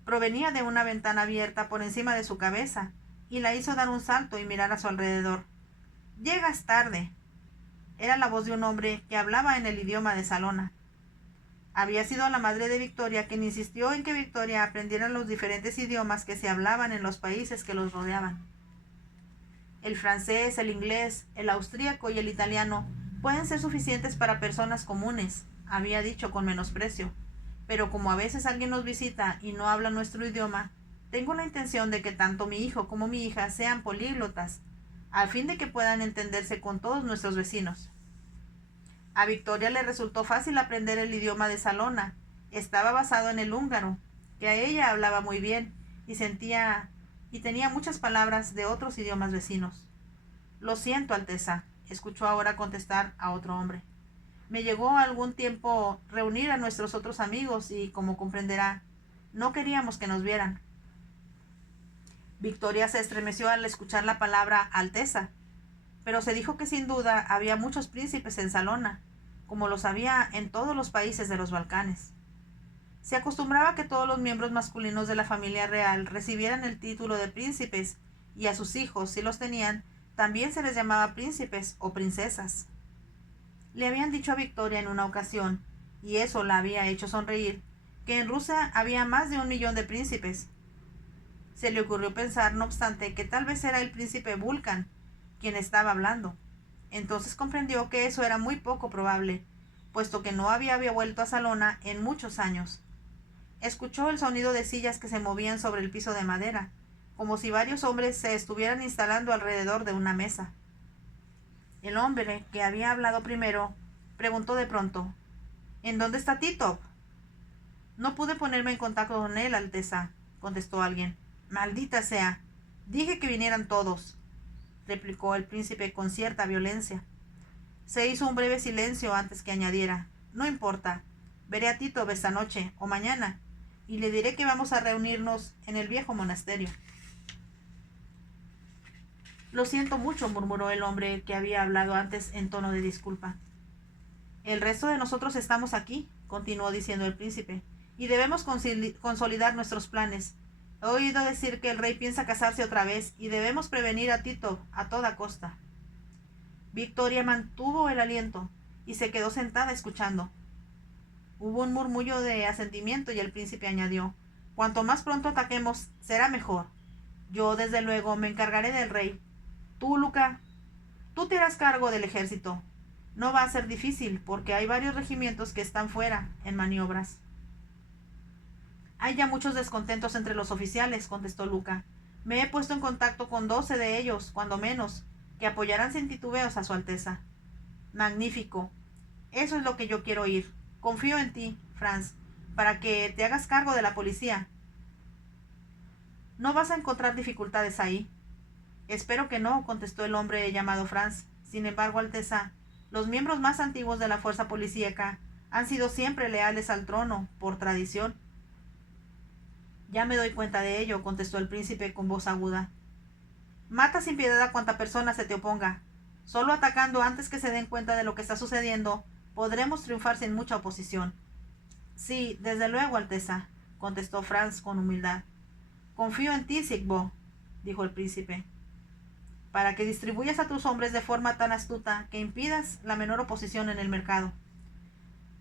Provenía de una ventana abierta por encima de su cabeza, y la hizo dar un salto y mirar a su alrededor. «Llegas tarde». Era la voz de un hombre que hablaba en el idioma de Salona. Había sido la madre de Victoria quien insistió en que Victoria aprendiera los diferentes idiomas que se hablaban en los países que los rodeaban. El francés, el inglés, el austríaco y el italiano pueden ser suficientes para personas comunes, había dicho con menosprecio, pero como a veces alguien nos visita y no habla nuestro idioma, tengo la intención de que tanto mi hijo como mi hija sean políglotas, a fin de que puedan entenderse con todos nuestros vecinos. A Victoria le resultó fácil aprender el idioma de Salona. Estaba basado en el húngaro, que a ella hablaba muy bien, y tenía muchas palabras de otros idiomas vecinos. «Lo siento, Alteza», escuchó ahora contestar a otro hombre. «Me llegó algún tiempo reunir a nuestros otros amigos y, como comprenderá, no queríamos que nos vieran». Victoria se estremeció al escuchar la palabra Alteza, pero se dijo que sin duda había muchos príncipes en Salona, como los había en todos los países de los Balcanes. Se acostumbraba que todos los miembros masculinos de la familia real recibieran el título de príncipes, y a sus hijos, si los tenían, también se les llamaba príncipes o princesas. Le habían dicho a Victoria en una ocasión, y eso la había hecho sonreír, que en Rusia había más de 1 millón de príncipes. Se le ocurrió pensar, no obstante, que tal vez era el príncipe Vulcan quien estaba hablando. Entonces comprendió que eso era muy poco probable, puesto que no había vuelto a Salona en muchos años. Escuchó el sonido de sillas que se movían sobre el piso de madera, como si varios hombres se estuvieran instalando alrededor de una mesa. El hombre, que había hablado primero, preguntó de pronto: «¿En dónde está Titov?» «No pude ponerme en contacto con él, Alteza», contestó alguien. «Maldita sea. Dije que vinieran todos», replicó el príncipe con cierta violencia. Se hizo un breve silencio antes que añadiera: «No importa. Veré a Titov esta noche o mañana, y le diré que vamos a reunirnos en el viejo monasterio». Lo siento mucho, murmuró el hombre que había hablado antes en tono de disculpa. El resto de nosotros estamos aquí, continuó diciendo el príncipe, y debemos consolidar nuestros planes. He oído decir que el rey piensa casarse otra vez y debemos prevenir a Tito a toda costa. Victoria mantuvo el aliento y se quedó sentada escuchando. Hubo un murmullo de asentimiento y el príncipe añadió: cuanto más pronto ataquemos, será mejor. Yo, desde luego, me encargaré del rey. Tú, Luca, tú te harás cargo del ejército. No va a ser difícil, porque hay varios regimientos que están fuera, en maniobras. Hay ya muchos descontentos entre los oficiales, contestó Luca. Me he puesto en contacto con 12 de ellos, cuando menos, que apoyarán sin titubeos a su Alteza. Magnífico. Eso es lo que yo quiero oír. Confío en ti, Franz, para que te hagas cargo de la policía. ¿No vas a encontrar dificultades ahí? Espero que no, contestó el hombre llamado Franz. Sin embargo, Alteza, los miembros más antiguos de la fuerza policíaca han sido siempre leales al trono, por tradición. Ya me doy cuenta de ello, contestó el príncipe con voz aguda. Mata sin piedad a cuanta persona se te oponga. Solo atacando antes que se den cuenta de lo que está sucediendo, podremos triunfar sin mucha oposición. Sí, desde luego, Alteza, contestó Franz con humildad. Confío en ti, Sigbo, dijo el príncipe, para que distribuyas a tus hombres de forma tan astuta que impidas la menor oposición en el mercado.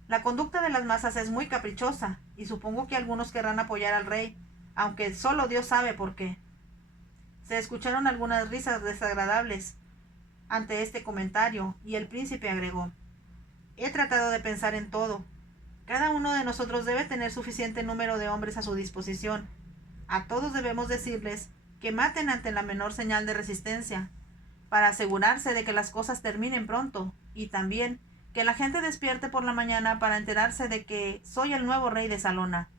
La conducta de las masas es muy caprichosa, y supongo que algunos querrán apoyar al rey, aunque solo Dios sabe por qué. Se escucharon algunas risas desagradables ante este comentario, y el príncipe agregó: he tratado de pensar en todo. Cada uno de nosotros debe tener suficiente número de hombres a su disposición. A todos debemos decirles que maten ante la menor señal de resistencia, para asegurarse de que las cosas terminen pronto, y también que la gente despierte por la mañana para enterarse de que soy el nuevo rey de Salona,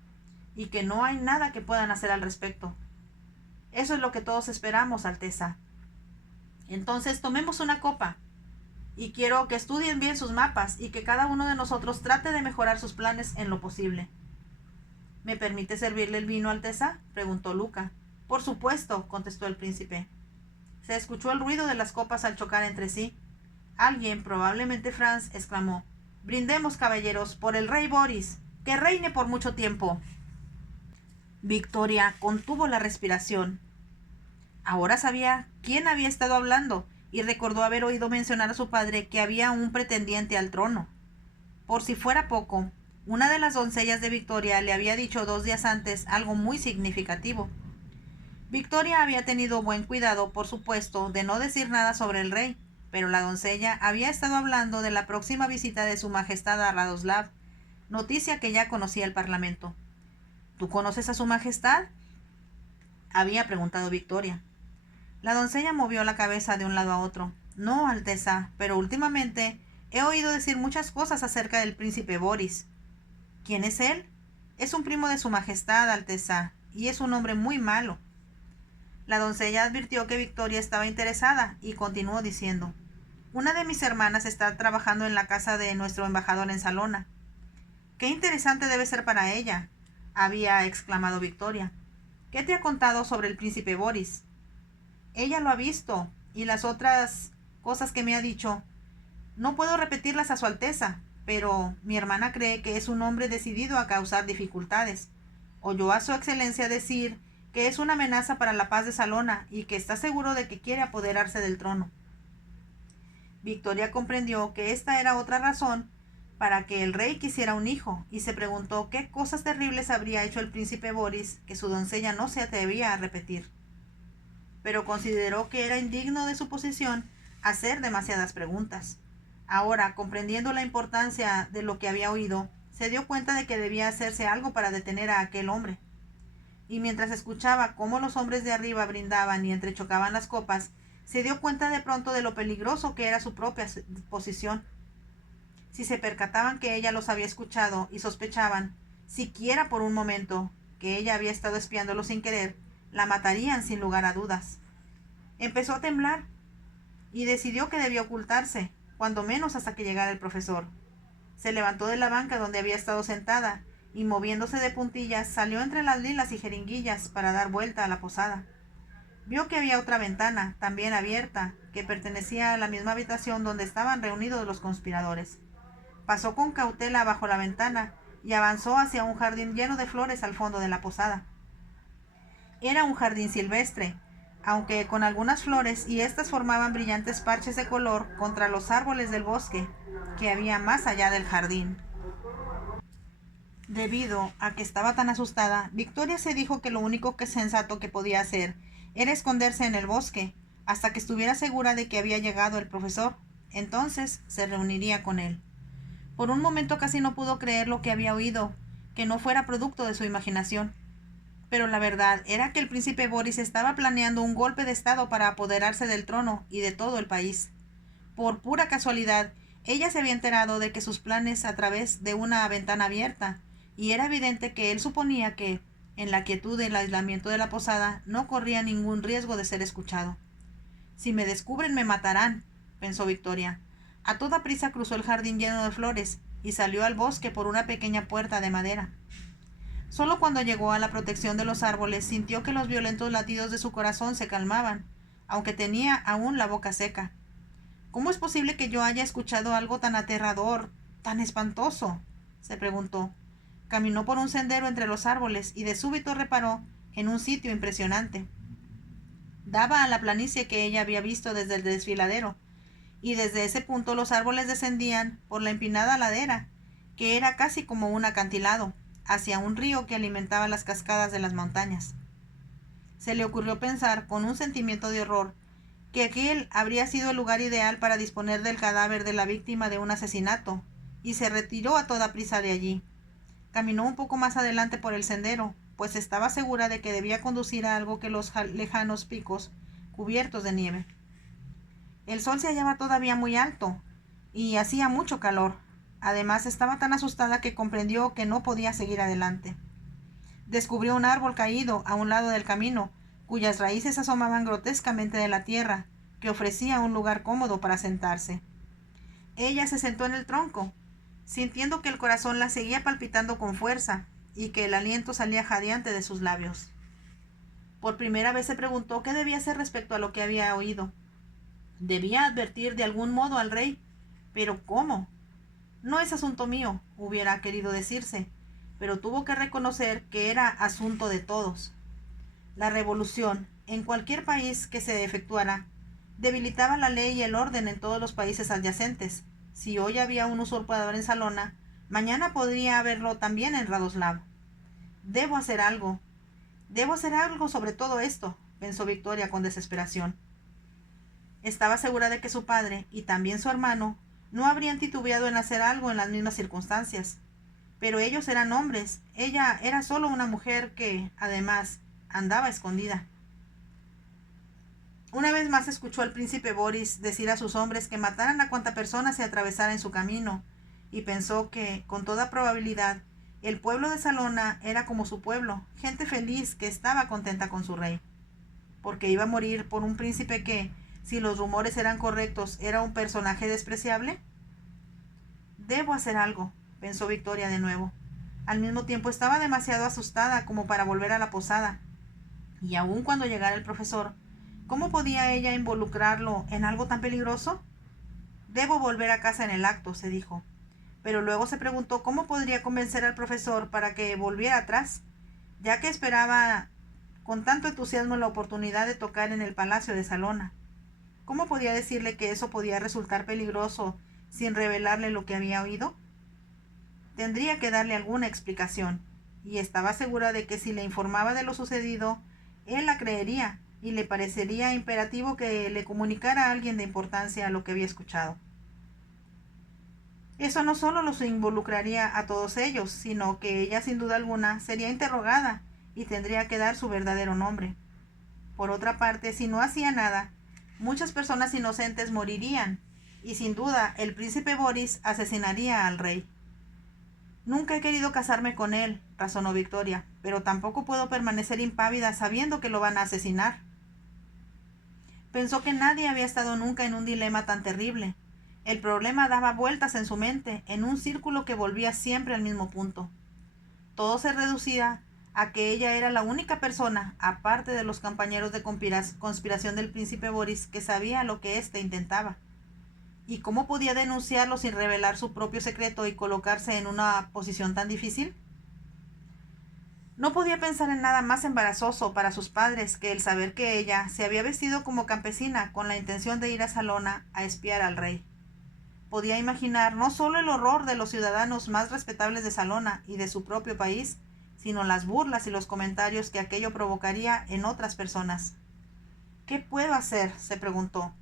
y que no hay nada que puedan hacer al respecto. Eso es lo que todos esperamos, Alteza. Entonces tomemos una copa, y quiero que estudien bien sus mapas y que cada uno de nosotros trate de mejorar sus planes en lo posible. ¿Me permite servirle el vino, Alteza?, preguntó Luca. Por supuesto, contestó el príncipe. Se escuchó el ruido de las copas al chocar entre sí. Alguien, probablemente Franz, exclamó: brindemos, caballeros, por el rey Boris, que reine por mucho tiempo. Victoria contuvo la respiración. Ahora sabía quién había estado hablando y recordó haber oído mencionar a su padre que había un pretendiente al trono. Por si fuera poco, una de las doncellas de Victoria le había dicho 2 días antes algo muy significativo. Victoria había tenido buen cuidado, por supuesto, de no decir nada sobre el rey, pero la doncella había estado hablando de la próxima visita de su majestad a Radoslav, noticia que ya conocía el parlamento. ¿Tú conoces a su majestad?, había preguntado Victoria. La doncella movió la cabeza de un lado a otro. No, Alteza, pero últimamente he oído decir muchas cosas acerca del príncipe Boris. ¿Quién es él? Es un primo de su majestad, Alteza, y es un hombre muy malo. La doncella advirtió que Victoria estaba interesada y continuó diciendo: una de mis hermanas está trabajando en la casa de nuestro embajador en Salona. ¡Qué interesante debe ser para ella!, había exclamado Victoria. ¿Qué te ha contado sobre el príncipe Boris? Ella lo ha visto, y las otras cosas que me ha dicho no puedo repetirlas a su Alteza, pero mi hermana cree que es un hombre decidido a causar dificultades. Oyó a su excelencia decir que es una amenaza para la paz de Salona y que está seguro de que quiere apoderarse del trono. Victoria comprendió que esta era otra razón para que el rey quisiera un hijo, y se preguntó qué cosas terribles habría hecho el príncipe Boris que su doncella no se atrevía a repetir. Pero consideró que era indigno de su posición hacer demasiadas preguntas. Ahora, comprendiendo la importancia de lo que había oído, se dio cuenta de que debía hacerse algo para detener a aquel hombre. Y mientras escuchaba cómo los hombres de arriba brindaban y entrechocaban las copas, se dio cuenta de pronto de lo peligroso que era su propia posición. Si se percataban que ella los había escuchado y sospechaban, siquiera por un momento, que ella había estado espiándolo sin querer, la matarían sin lugar a dudas. Empezó a temblar y decidió que debía ocultarse, cuando menos hasta que llegara el profesor. Se levantó de la banca donde había estado sentada y, moviéndose de puntillas, salió entre las lilas y jeringuillas para dar vuelta a la posada. Vio que había otra ventana, también abierta, que pertenecía a la misma habitación donde estaban reunidos los conspiradores. Pasó con cautela bajo la ventana y avanzó hacia un jardín lleno de flores al fondo de la posada. Era un jardín silvestre, aunque con algunas flores, y éstas formaban brillantes parches de color contra los árboles del bosque que había más allá del jardín. Debido a que estaba tan asustada, Victoria se dijo que lo único sensato que podía hacer era esconderse en el bosque hasta que estuviera segura de que había llegado el profesor. Entonces se reuniría con él. Por un momento casi no pudo creer lo que había oído, que no fuera producto de su imaginación. Pero la verdad era que el príncipe Boris estaba planeando un golpe de estado para apoderarse del trono y de todo el país. Por pura casualidad, ella se había enterado de que sus planes a través de una ventana abierta, y era evidente que él suponía que, en la quietud del aislamiento de la posada, no corría ningún riesgo de ser escuchado. Si me descubren me matarán, pensó Victoria. A toda prisa cruzó el jardín lleno de flores y salió al bosque por una pequeña puerta de madera. Solo cuando llegó a la protección de los árboles sintió que los violentos latidos de su corazón se calmaban, aunque tenía aún la boca seca. ¿Cómo es posible que yo haya escuchado algo tan aterrador, tan espantoso?, se preguntó. Caminó por un sendero entre los árboles y de súbito reparó en un sitio impresionante. Daba a la planicie que ella había visto desde el desfiladero, y desde ese punto los árboles descendían por la empinada ladera, que era casi como un acantilado, hacia un río que alimentaba las cascadas de las montañas. Se le ocurrió pensar, con un sentimiento de horror, que aquel habría sido el lugar ideal para disponer del cadáver de la víctima de un asesinato, y se retiró a toda prisa de allí. Caminó un poco más adelante por el sendero, pues estaba segura de que debía conducir a algo que los lejanos picos cubiertos de nieve. El sol se hallaba todavía muy alto, y hacía mucho calor. Además, estaba tan asustada que comprendió que no podía seguir adelante. Descubrió un árbol caído a un lado del camino, cuyas raíces asomaban grotescamente de la tierra, que ofrecía un lugar cómodo para sentarse. Ella se sentó en el tronco, sintiendo que el corazón la seguía palpitando con fuerza y que el aliento salía jadeante de sus labios. Por primera vez se preguntó qué debía hacer respecto a lo que había oído. Debía advertir de algún modo al rey, pero ¿cómo? No es asunto mío, hubiera querido decirse, pero tuvo que reconocer que era asunto de todos. La revolución, en cualquier país que se efectuara, debilitaba la ley y el orden en todos los países adyacentes. Si hoy había un usurpador en Salona, mañana podría haberlo también en Radoslav. Debo hacer algo sobre todo esto, pensó Victoria con desesperación. Estaba segura de que su padre, y también su hermano, no habrían titubeado en hacer algo en las mismas circunstancias. Pero ellos eran hombres, ella era solo una mujer que, además, andaba escondida. Una vez más escuchó al príncipe Boris decir a sus hombres que mataran a cuanta persona se atravesara en su camino, y pensó que, con toda probabilidad, el pueblo de Salona era como su pueblo, gente feliz que estaba contenta con su rey. Porque iba a morir por un príncipe que, si los rumores eran correctos, era un personaje despreciable. Debo hacer algo, pensó Victoria de nuevo. Al mismo tiempo estaba demasiado asustada como para volver a la posada, y aun cuando llegara el profesor, ¿cómo podía ella involucrarlo en algo tan peligroso? Debo volver a casa en el acto, se dijo. Pero luego se preguntó cómo podría convencer al profesor para que volviera atrás, ya que esperaba con tanto entusiasmo la oportunidad de tocar en el palacio de Salona. ¿Cómo podía decirle que eso podía resultar peligroso sin revelarle lo que había oído? Tendría que darle alguna explicación, y estaba segura de que si le informaba de lo sucedido, él la creería, y le parecería imperativo que le comunicara a alguien de importancia lo que había escuchado. Eso no solo los involucraría a todos ellos, sino que ella sin duda alguna sería interrogada y tendría que dar su verdadero nombre. Por otra parte, si no hacía nada, muchas personas inocentes morirían, y sin duda el príncipe Boris asesinaría al rey. Nunca he querido casarme con él, razonó Victoria, pero tampoco puedo permanecer impávida sabiendo que lo van a asesinar. Pensó que nadie había estado nunca en un dilema tan terrible. El problema daba vueltas en su mente, en un círculo que volvía siempre al mismo punto. Todo se reducía a que ella era la única persona, aparte de los compañeros de conspiración del príncipe Boris, que sabía lo que éste intentaba. ¿Y cómo podía denunciarlo sin revelar su propio secreto y colocarse en una posición tan difícil? No podía pensar en nada más embarazoso para sus padres que el saber que ella se había vestido como campesina con la intención de ir a Salona a espiar al rey. Podía imaginar no solo el horror de los ciudadanos más respetables de Salona y de su propio país, sino las burlas y los comentarios que aquello provocaría en otras personas. ¿Qué puedo hacer?, se preguntó.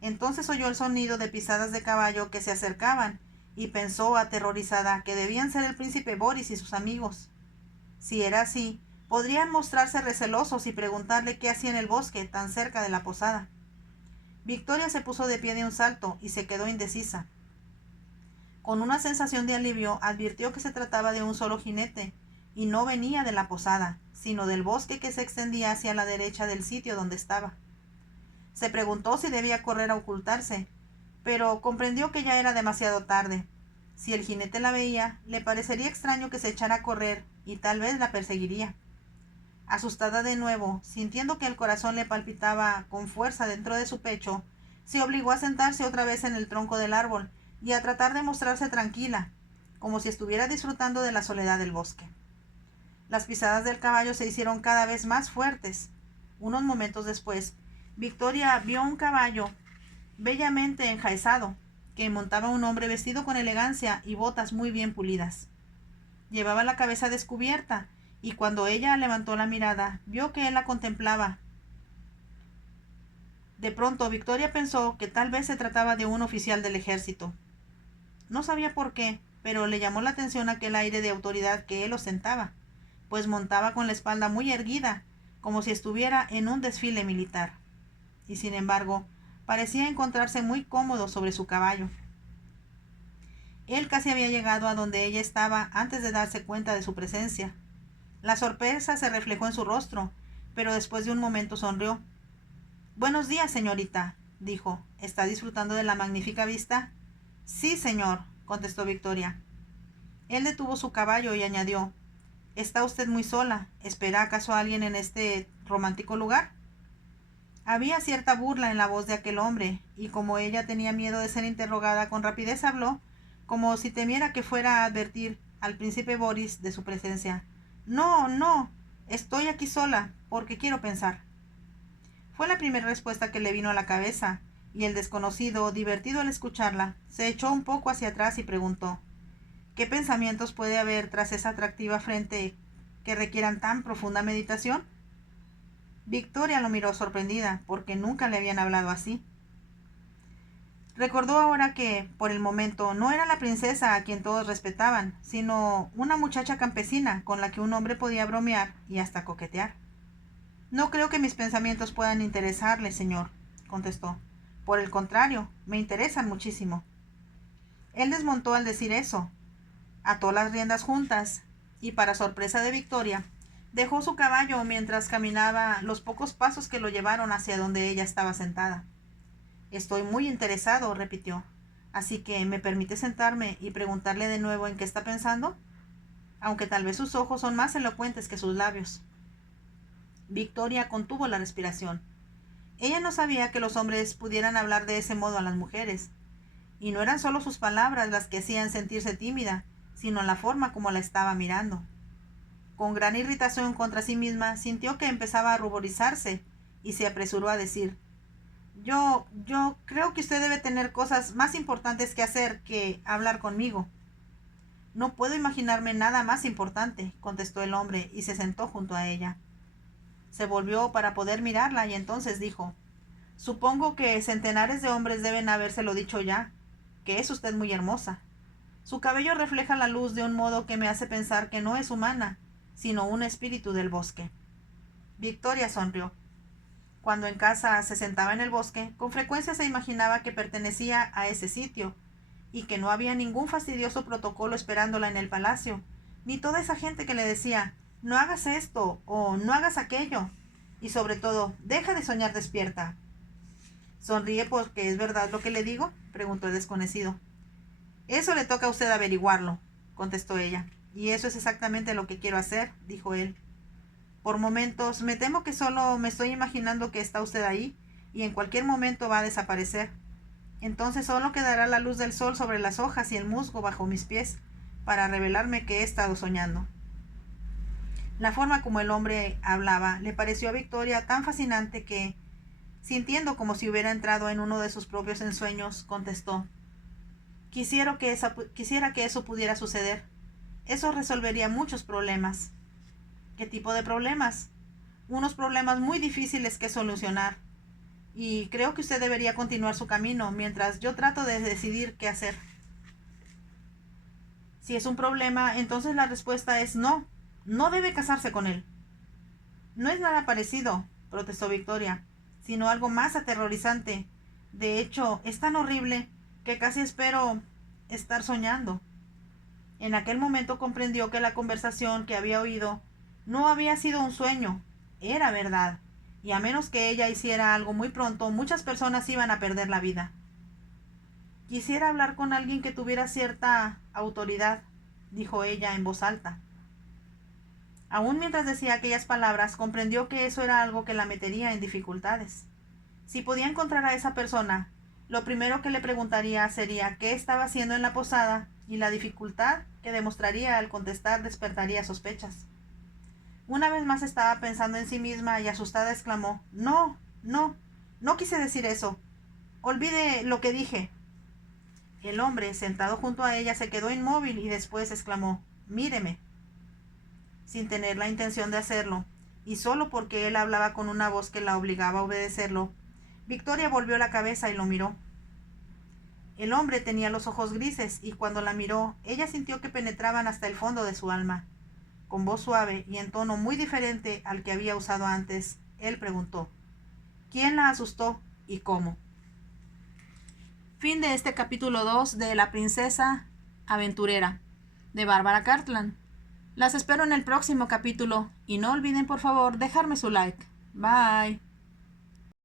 Entonces oyó el sonido de pisadas de caballo que se acercaban y pensó, aterrorizada, que debían ser el príncipe Boris y sus amigos. Si era así, podrían mostrarse recelosos y preguntarle qué hacía en el bosque tan cerca de la posada. Victoria se puso de pie de un salto y se quedó indecisa. Con una sensación de alivio advirtió que se trataba de un solo jinete, y no venía de la posada, sino del bosque que se extendía hacia la derecha del sitio donde estaba. Se preguntó si debía correr a ocultarse, pero comprendió que ya era demasiado tarde. Si el jinete la veía, le parecería extraño que se echara a correr y tal vez la perseguiría. Asustada de nuevo, sintiendo que el corazón le palpitaba con fuerza dentro de su pecho, se obligó a sentarse otra vez en el tronco del árbol y a tratar de mostrarse tranquila, como si estuviera disfrutando de la soledad del bosque. Las pisadas del caballo se hicieron cada vez más fuertes. Unos momentos después, Victoria vio un caballo bellamente enjaezado, que montaba un hombre vestido con elegancia y botas muy bien pulidas. Llevaba la cabeza descubierta, y cuando ella levantó la mirada, vio que él la contemplaba. De pronto, Victoria pensó que tal vez se trataba de un oficial del ejército. No sabía por qué, pero le llamó la atención aquel aire de autoridad que él ostentaba, pues montaba con la espalda muy erguida, como si estuviera en un desfile militar. Y sin embargo, parecía encontrarse muy cómodo sobre su caballo. Él casi había llegado a donde ella estaba antes de darse cuenta de su presencia. La sorpresa se reflejó en su rostro, pero después de un momento sonrió. «Buenos días, señorita», dijo. «¿Está disfrutando de la magnífica vista?» «Sí, señor», contestó Victoria. Él detuvo su caballo y añadió: «¿Está usted muy sola? ¿Espera acaso a alguien en este romántico lugar?» Había cierta burla en la voz de aquel hombre, y como ella tenía miedo de ser interrogada, con rapidez habló, como si temiera que fuera a advertir al príncipe Boris de su presencia. «No, no, estoy aquí sola, porque quiero pensar». Fue la primera respuesta que le vino a la cabeza, y el desconocido, divertido al escucharla, se echó un poco hacia atrás y preguntó: «¿Qué pensamientos puede haber tras esa atractiva frente que requieran tan profunda meditación?» Victoria lo miró sorprendida, porque nunca le habían hablado así. Recordó ahora que, por el momento, no era la princesa a quien todos respetaban, sino una muchacha campesina con la que un hombre podía bromear y hasta coquetear. «No creo que mis pensamientos puedan interesarle, señor», contestó. «Por el contrario, me interesan muchísimo». Él desmontó al decir eso, ató las riendas juntas y, para sorpresa de Victoria, dejó su caballo mientras caminaba los pocos pasos que lo llevaron hacia donde ella estaba sentada. «Estoy muy interesado», repitió. «Así que me permite sentarme y preguntarle de nuevo en qué está pensando, aunque tal vez sus ojos son más elocuentes que sus labios». Victoria contuvo la respiración. Ella no sabía que los hombres pudieran hablar de ese modo a las mujeres, y no eran solo sus palabras las que hacían sentirse tímida, sino la forma como la estaba mirando. Con gran irritación contra sí misma, sintió que empezaba a ruborizarse y se apresuró a decir: Yo creo que usted debe tener cosas más importantes que hacer que hablar conmigo». «No puedo imaginarme nada más importante», contestó el hombre y se sentó junto a ella. Se volvió para poder mirarla y entonces dijo: «Supongo que centenares de hombres deben habérselo dicho ya, que es usted muy hermosa. Su cabello refleja la luz de un modo que me hace pensar que no es humana, sino un espíritu del bosque». Victoria sonrió. Cuando en casa se sentaba en el bosque, con frecuencia se imaginaba que pertenecía a ese sitio, y que no había ningún fastidioso protocolo esperándola en el palacio, ni toda esa gente que le decía: «No hagas esto» o «no hagas aquello», y sobre todo: «deja de soñar despierta». «¿Sonríe porque es verdad lo que le digo?», preguntó el desconocido. «Eso le toca a usted averiguarlo», contestó ella. «Y eso es exactamente lo que quiero hacer», dijo él. Por momentos me temo que solo me estoy imaginando que está usted ahí y en cualquier momento va a desaparecer. Entonces solo quedará la luz del sol sobre las hojas y el musgo bajo mis pies para revelarme que he estado soñando. La forma como el hombre hablaba le pareció a Victoria tan fascinante que, sintiendo como si hubiera entrado en uno de sus propios ensueños, contestó: quisiera que eso pudiera suceder. Eso resolvería muchos problemas. ¿Qué tipo de problemas? Unos problemas muy difíciles que solucionar. Y creo que usted debería continuar su camino mientras yo trato de decidir qué hacer. Si es un problema, entonces la respuesta es no. No debe casarse con él. No es nada parecido, protestó Victoria, sino algo más aterrorizante. De hecho, es tan horrible que casi espero estar soñando. En aquel momento comprendió que la conversación que había oído no había sido un sueño, era verdad, y a menos que ella hiciera algo muy pronto, muchas personas iban a perder la vida. Quisiera hablar con alguien que tuviera cierta autoridad, dijo ella en voz alta. Aún mientras decía aquellas palabras, comprendió que eso era algo que la metería en dificultades. Si podía encontrar a esa persona, lo primero que le preguntaría sería qué estaba haciendo en la posada, y la dificultad que demostraría al contestar despertaría sospechas. Una vez más estaba pensando en sí misma y asustada exclamó: No, no, no quise decir eso. Olvide lo que dije. El hombre, sentado junto a ella, se quedó inmóvil y después exclamó: Míreme. Sin tener la intención de hacerlo, y solo porque él hablaba con una voz que la obligaba a obedecerlo, Victoria volvió la cabeza y lo miró. El hombre tenía los ojos grises y cuando la miró, ella sintió que penetraban hasta el fondo de su alma. Con voz suave y en tono muy diferente al que había usado antes, él preguntó: ¿Quién la asustó y cómo? Fin de este capítulo 2 de La princesa aventurera, de Bárbara Cartland. Las espero en el próximo capítulo y no olviden por favor dejarme su like. Bye.